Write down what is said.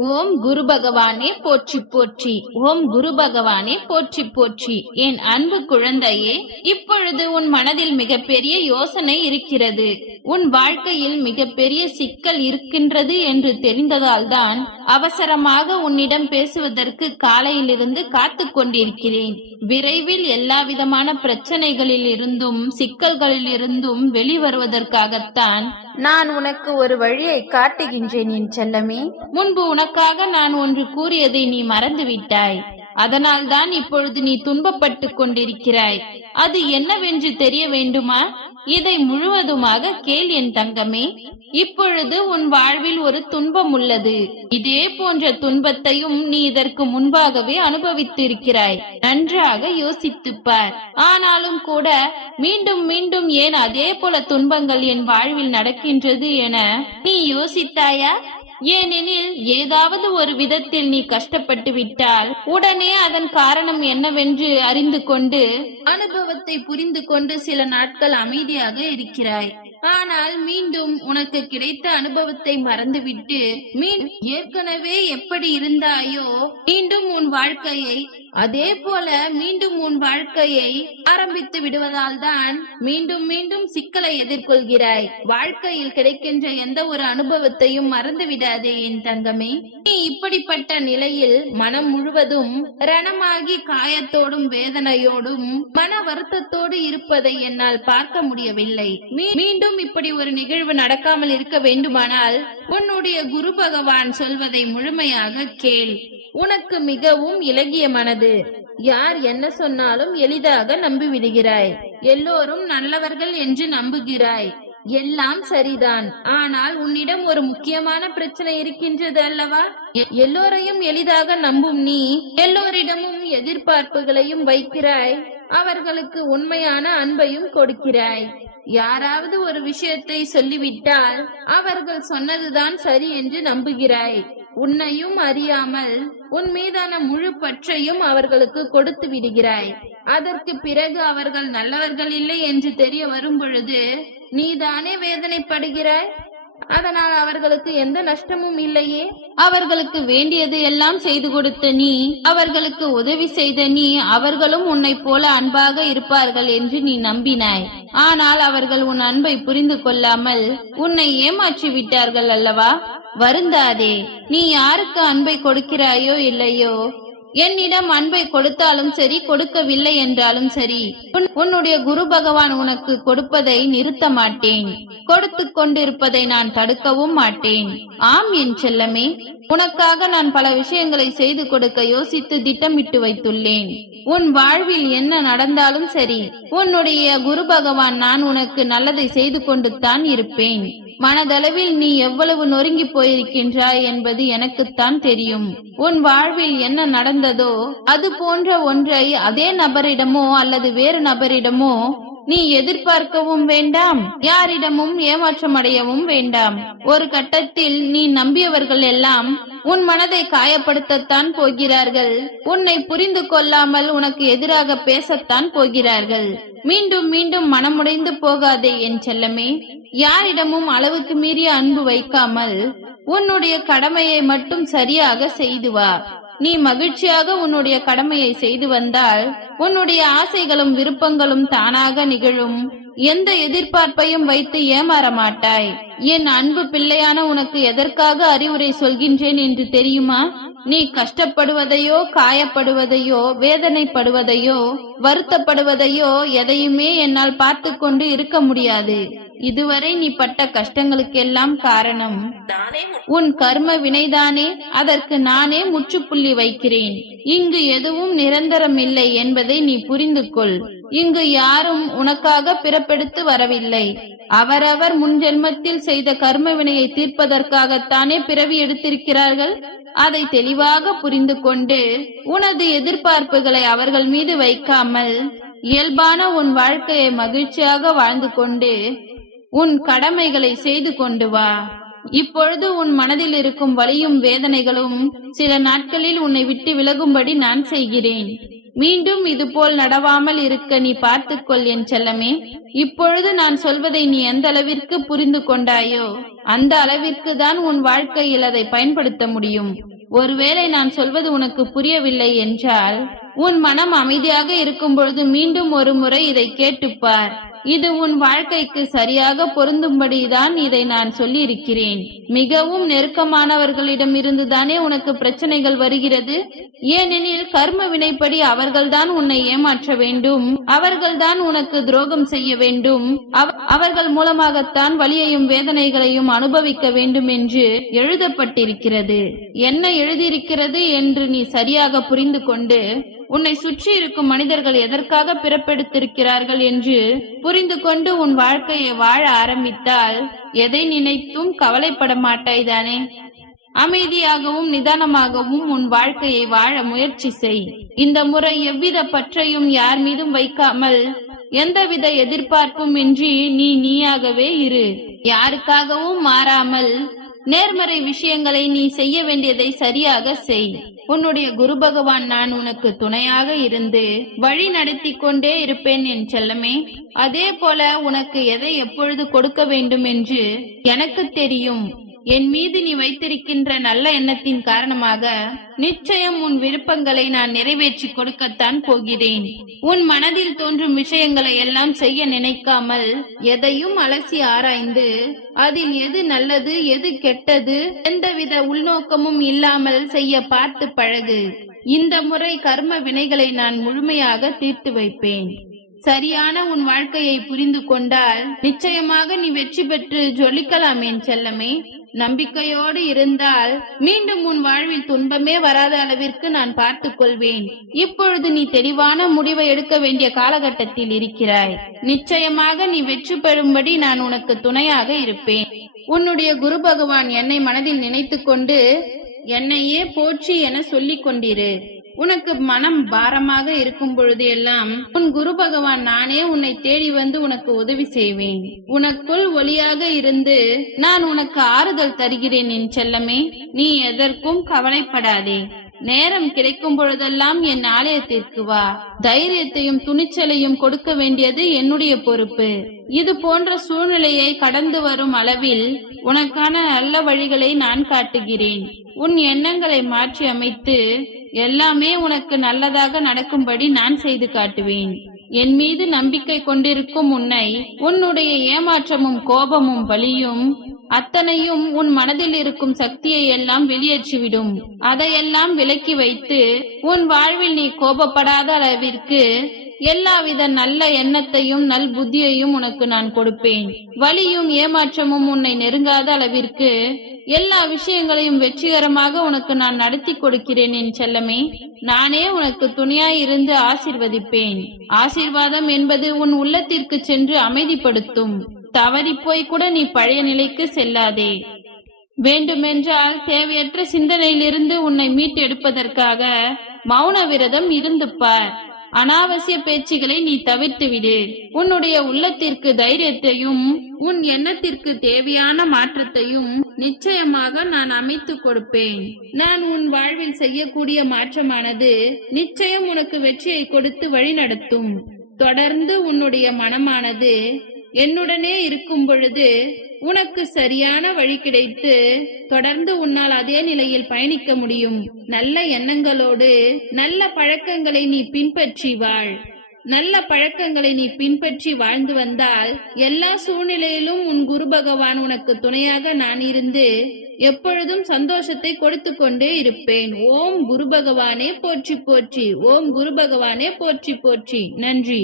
ஓம் குரு பகவானே போற்றி போற்றி. ஓம் குரு பகவானே போற்றி போற்றி. என் அன்பு குழந்தையே இப்பொழுது உன் மனதில் மிகப்பெரிய யோசனை இருக்கிறது. உன் வாழ்க்கையில் மிகப்பெரிய சிக்கல் இருக்கின்றது என்று தெரிந்ததால் தான் அவசரமாக உன்னிடம் பேசுவதற்கு காலையிலிருந்து காத்து கொண்டிருக்கிறேன். விரைவில் எல்லா விதமான பிரச்சனைகளில் இருந்தும் சிக்கல்களில் இருந்தும் வெளிவருவதற்காகத்தான் நான் உனக்கு ஒரு வழியை காட்டுகின்றேன் என் செல்லமே. முன்பு உனக்காக நான் ஒன்று கூறியதை நீ மறந்துவிட்டாய். அதனால்தான் இப்பொழுது நீ துன்பப்பட்டுக் கொண்டிருக்கிறாய். அது என்னவென்று தெரிய வேண்டுமா? இதை முழுவதுமாக கேள் என் தங்கமே இப்பொழுது உன் வாழ்வில் ஒரு துன்பம் உள்ளது. இதே போன்ற துன்பத்தையும் நீ இதற்கு முன்பாகவே அனுபவித்திருக்கிறாய். நன்றாக யோசித்துப்பார். ஆனாலும் கூட மீண்டும் மீண்டும் ஏன் அதே போல துன்பங்கள் என் வாழ்வில் நடக்கின்றது என நீ யோசித்தாயா? ஏனெனில் ஏதாவது ஒரு விதத்தில் நீ கஷ்டப்பட்டு விட்டால் உடனே அதன் காரணம் என்னவென்று அறிந்து கொண்டு அனுபவத்தை புரிந்து கொண்டு சில நாட்கள் அமைதியாக இருக்கிறாய். ஆனால் மீண்டும் உனக்கு கிடைத்த அனுபவத்தை மறந்துவிட்டு மீன் ஏற்கனவே எப்படி இருந்தாயோ மீண்டும் உன் வாழ்க்கையை அதே போல மீண்டும் உன் வாழ்க்கையை ஆரம்பித்து விடுவதால் தான் மீண்டும் மீண்டும் சிக்கலை எதிர்கொள்கிறாய். வாழ்க்கையில் கிடைக்கின்ற எந்த ஒரு அனுபவத்தையும் மறந்து விடாதே என் தங்கமே. நீ இப்படிப்பட்ட நிலையில் மனம் முழுவதும் ரணமாகி காயத்தோடும் வேதனையோடும் மன வருத்தத்தோடு இருப்பதை என்னால் பார்க்க முடியவில்லை. மீண்டும் இப்படி ஒரு நிகழ்வு நடக்காமல் இருக்க வேண்டுமானால் உன்னுடைய குரு பகவான் சொல்வதை முழுமையாக கேள். உனக்கு மிகவும் இலகிய மனது. யார் என்ன சொன்னாலும் எளிதாக நம்பிவிடுகிறாய். எல்லோரும் நல்லவர்கள் என்று நம்புகிறாய். எல்லாம் சரிதான். ஆனால் உன்னிடம் ஒரு முக்கியமான பிரச்சனை இருக்கின்றது அல்லவா? எல்லோரையும் எளிதாக நம்பும் நீ எல்லோரிடமும் எதிர்பார்ப்புகளையும் வைக்கிறாய். அவர்களுக்கு உண்மையான அன்பையும் கொடுக்கிறாய். யாராவது ஒரு விஷயத்தை சொல்லிவிட்டால் அவர்கள் சொன்னதுதான் சரி என்று நம்புகிறாய். உன்னையும் அறியாமல் உன் மீதான முழு பற்றையும் அவர்களுக்கு கொடுத்து விடுகிறாய். அதற்கு பிறகு அவர்கள் நல்லவர்கள் இல்லை என்று தெரிய வரும் பொழுது நீதானே வேதனைப்படுகிறாய்? அதனால் அவர்களுக்கு எந்த நஷ்டமும் இல்லையே? அவர்களுக்கு வேண்டியது எல்லாம் செய்து கொடுத்த நீ அவர்களுக்கு உதவி செய்த நீ அவர்களும் உன்னை போல அன்பாக இருப்பார்கள் என்று நீ நம்பினாய். ஆனால் அவர்கள் உன் அன்பை புரிந்து கொள்ளாமல் உன்னை ஏமாற்றி விட்டார்கள் அல்லவா? வருந்தாதே நீ யாருக்கு அன்பை கொடுக்கிறாயோ இல்லையோ என்னிடம் அன்பை கொடுத்தாலும் சரி கொடுக்கவில்லை என்றாலும் சரி உன்- உன்னுடைய குரு பகவான் உனக்கு கொடுப்பதை நிறுத்த மாட்டேன். கொடுத்து கொண்டிருப்பதை நான் தடுக்கவும் மாட்டேன். ஆம் என் செல்லமே உனக்காக நான் பல விஷயங்களை செய்து கொடுக்க யோசித்து திட்டமிட்டு வைத்துள்ளேன். உன் வாழ்வில் என்ன நடந்தாலும் சரி உன்னுடைய குரு பகவான் நான் உனக்கு நல்லதை செய்து கொண்டு தான் இருப்பேன். மனதளவில் நீ எவ்வளவு நொறுங்கி போயிருக்கின்றாய் என்பது எனக்குத்தான் தெரியும். உன் வாழ்வில் என்ன நடந்ததோ அது போன்ற ஒன்றை அதே நபரிடமோ அல்லது வேறு நபரிடமோ நீ எதிர்பார்க்கவும் வேண்டாம் யாரிடமும் ஏமாற்றம் அடையவும் வேண்டாம். ஒரு கட்டத்தில் நீ நம்பியவர்கள் எல்லாம் உன் மனதை காயப்படுத்தத்தான் போகிறார்கள். உன்னை புரிந்து கொள்ளாமல் உனக்கு எதிராக பேசத்தான் போகிறார்கள். மீண்டும் மீண்டும் மனமுடைந்து போகாதே என் செல்லமே. யாரிடமும் அளவுக்கு மீறிய அன்பு வைக்காமல் உன்னுடைய கடமையை மட்டும் சரியாக செய்து வா. நீ மகிழ்ச்சியாக உன்னுடைய கடமையை செய்து வந்தால் உன்னுடைய ஆசைகளும் விருப்பங்களும் தானாக நிகழும். எந்த எதிர்பார்ப்பையும் வைத்து ஏமாற மாட்டாய். என் அன்பு பிள்ளையான உனக்கு எதற்காக அறிவுரை சொல்கின்றேன் என்று தெரியுமா? நீ கஷ்டப்படுவதையோ காயப்படுவதையோ வேதனைப்படுவதையோ வருத்தப்படுவதையோ எதையுமே என்னால் பார்த்து கொண்டு இருக்க முடியாது. இதுவரை நீ பட்ட கஷ்டங்களுக்கெல்லாம் காரணம். உன் கர்ம வினைதானே அதற்கு நானே முற்றுப்புள்ளி வைக்கிறேன். இங்கு எதுவும் நிரந்தரம் இல்லை என்பதை நீ புரிந்து கொள் இங்கு யாரும் உனக்காக பிறப்பெடுத்து வரவில்லை. அவரவர் முன் ஜென்மத்தில் செய்த கர்ம வினையை தீர்ப்பதற்காகத்தானே பிறவி எடுத்திருக்கிறார்கள்? அதை தெளிவாக புரிந்து கொண்டு உனது எதிர்பார்ப்புகளை அவர்கள் மீது வைக்காமல் இயல்பான உன் வாழ்க்கையை மகிழ்ச்சியாக வாழ்ந்து கொண்டு உன் கடமைகளை செய்து கொண்டு வா. இப்பொழுது உன் மனதில் இருக்கும் வலியும் வேதனைகளும் சில நாட்களில் உன்னை விட்டு விலகும்படி நான் செய்கிறேன். மீண்டும் இதுபோல் நடவாமல் இருக்க நீ பார்த்துக்கொள் என் செல்லமே. இப்பொழுது நான் சொல்வதை நீ எந்த அளவிற்கு புரிந்து கொண்டாயோ அந்த அளவிற்கு தான் உன் வாழ்க்கையில் அதை பயன்படுத்த முடியும். ஒருவேளை நான் சொல்வது உனக்கு புரியவில்லை என்றால் உன் மனம் அமைதியாக இருக்கும் பொழுது மீண்டும் ஒரு முறை இதை கேட்டுப்பார். இது உன் வாழ்க்கைக்கு சரியாக பொருந்தும்படிதான் இதை நான் சொல்லி இருக்கிறேன் மிகவும் நெருக்கமானவர்களிடம் இருந்துதானே உனக்கு பிரச்சனைகள் வருகிறது? ஏனெனில் கர்ம வினைப்படி அவர்கள்தான் உன்னை ஏமாற்ற வேண்டும். அவர்கள்தான் உனக்கு துரோகம் செய்ய வேண்டும். அவ- அவர்கள் மூலமாகத்தான் வலியையும் வேதனைகளையும் அனுபவிக்க வேண்டும் என்று எழுதப்பட்டிருக்கிறது. என்ன எழுதியிருக்கிறது என்று நீ சரியாக புரிந்து கொண்டு உன்னை சுற்றி இருக்கும் மனிதர்கள் எதற்காக பிறப்பெடுத்திருக்கிறார்கள் என்று புரிந்து கொண்டு உன் வாழ்க்கையை வாழ ஆரம்பித்தால் எதை நினைத்தும் கவலைப்பட மாட்டாய்தானே? அமைதியாகவும் நிதானமாகவும் உன் வாழ்க்கையை வாழ முயற்சி செய். இந்த முறை எவ்வித பற்றையும் யார் மீதும் வைக்காமல் எந்தவித எதிர்பார்ப்பும் இன்றி நீ நீயாகவே இரு. யாருக்காகவும் மாறாமல் நேர்மறை விஷயங்களை நீ செய்ய வேண்டியதை சரியாக செய். உன்னுடைய குரு பகவான் நான் உனக்கு துணையாக இருந்து வழி நடத்தி கொண்டே இருப்பேன் என் செல்லமே. அதே போல உனக்கு எதை எப்பொழுது கொடுக்க வேண்டும் என்று எனக்கு தெரியும். என் மீது நீ வைத்திருக்கின்ற நல்ல எண்ணத்தின் காரணமாக நிச்சயம் உன் விருப்பங்களை நான் நிறைவேற்றி கொடுக்கத்தான் போகிறேன். உன் மனதில் தோன்றும் விஷயங்களை எல்லாம் செய்ய நினைக்காமல் எதையும் அலசி ஆராய்ந்து அதில் எது நல்லது எது கெட்டது எந்தவித உள்நோக்கமும் இல்லாமல் செய்ய பார்த்து பழகு. இந்த முறை கர்ம வினைகளை நான் முழுமையாக தீர்த்து வைப்பேன். சரியான உன் வாழ்க்கையை புரிந்து கொண்டால் நிச்சயமாக நீ வெற்றி பெற்று ஜொலிக்கலாம் என் செல்லமே. நம்பிக்கையோடு இருந்தால் மீண்டும் உன் வாழ்வில் துன்பமே வராத அளவிற்கு நான் பார்த்துக் கொள்வேன் இப்பொழுது நீ தெளிவான முடிவை எடுக்க வேண்டிய காலகட்டத்தில் இருக்கிறாய். நிச்சயமாக நீ வெற்றி பெறும்படி நான் உனக்கு துணையாக இருப்பேன். உன்னுடைய குரு பகவான் என்னை மனதில் நினைத்துக் கொண்டு என்னையே போற்றி என சொல்லிக் கொண்டிரு உனக்கு மனம் பாரமாக இருக்கும் பொழுது எல்லாம் உன் குரு பகவான் நானே உன்னை தேடி வந்து உனக்கு உதவி செய்வேன். உனக்குள் ஒளியாக இருந்து நான் உனக்கு ஆறுதல் தருகிறேன் என் செல்லமே. நீ எதற்கும் கவலைப்படாதே. நேரம் கிடைக்கும் பொழுதெல்லாம் என் ஆலயத்திற்கு வா. தைரியத்தையும் துணிச்சலையும் கொடுக்க வேண்டியது என்னுடைய பொறுப்பு. இது போன்ற சூழ்நிலையை கடந்து வரும் அளவில் உனக்கான நல்ல வழிகளை நான் காட்டுகிறேன். உன் எண்ணங்களை மாற்றி அமைத்து எல்லாமே உனக்கு நல்லதாக நடக்கும்படி நான் செய்து காட்டுவேன். என் மீது நம்பிக்கை கொண்டிருக்கும் உன்னை உன்னுடைய ஏமாற்றமும் கோபமும் பலியும் அத்தனையும் உன் மனதில் இருக்கும் சக்தியை எல்லாம் வெளியேற்றிவிடும். அதையெல்லாம் விலக்கி வைத்து உன் வாழ்வில் நீ கோபப்படாத அளவிற்கு எல்லாவித நல்ல எண்ணத்தையும் நல் புத்தியையும் உனக்கு நான் கொடுப்பேன். வலியும் ஏமாற்றமும் உன்னை நெருங்காத அளவிற்கு எல்லா விஷயங்களையும் வெற்றிகரமாக உனக்கு நான் நடத்தி கொடுக்கிறேன் என் செல்லமே. நானே உனக்கு துணையாய் இருந்து ஆசிர்வதிப்பேன். ஆசீர்வாதம் என்பது உன் உள்ளத்திற்கு சென்று அமைதிப்படுத்தும். தவறிப்போய் கூட நீ பழைய நிலைக்கு செல்லாதே. வேண்டுமென்றால் தேவையற்ற சிந்தனையிலிருந்து உன்னை மீட்டெடுப்பதற்காக மௌன விரதம் இருந்து பார் அனாவசிய பேச்சுகளை நீ தவிர்த்து விடு. உன்னுடைய உள்ளத்திற்கு தைரியத்தையும் உன் எண்ணத்திற்கு தேவையான மாற்றத்தையும் நிச்சயமாக நான் அமைத்து கொடுப்பேன். நான் உன் வாழ்வில் செய்யக்கூடிய மாற்றமானது நிச்சயம் உனக்கு வெற்றியை கொடுத்து வழிநடத்தும். தொடர்ந்து உன்னுடைய மனமானது என்னுடனே இருக்கும் பொழுது உனக்கு சரியான வழி கிடைத்து தொடர்ந்து உன்னால் அதே நிலையில் பயணிக்க முடியும். நல்ல எண்ணங்களோடு நல்ல பழக்கங்களை நீ பின்பற்றி வாழ். நல்ல பழக்கங்களை நீ பின்பற்றி வாழ்ந்து வந்தால் எல்லா சூழ்நிலையிலும் உன் குரு பகவான் உனக்கு துணையாக நான் இருந்து எப்பொழுதும் சந்தோஷத்தை கொடுத்து கொண்டே இருப்பேன். ஓம் குரு பகவானே போற்றி போற்றி. ஓம் குரு பகவானே போற்றி போற்றி. நன்றி.